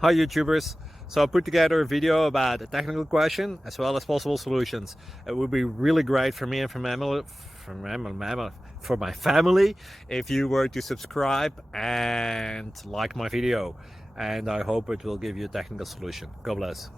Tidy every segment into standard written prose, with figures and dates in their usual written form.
Hi YouTubers! So I put together a video about a technical question as well as possible solutions. It would be really great for me and for my family if you were to subscribe and like my video, and I hope it will give you a technical solution. God bless.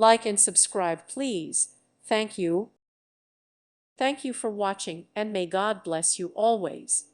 Like and subscribe, please. Thank you. Thank you for watching, and may God bless you always.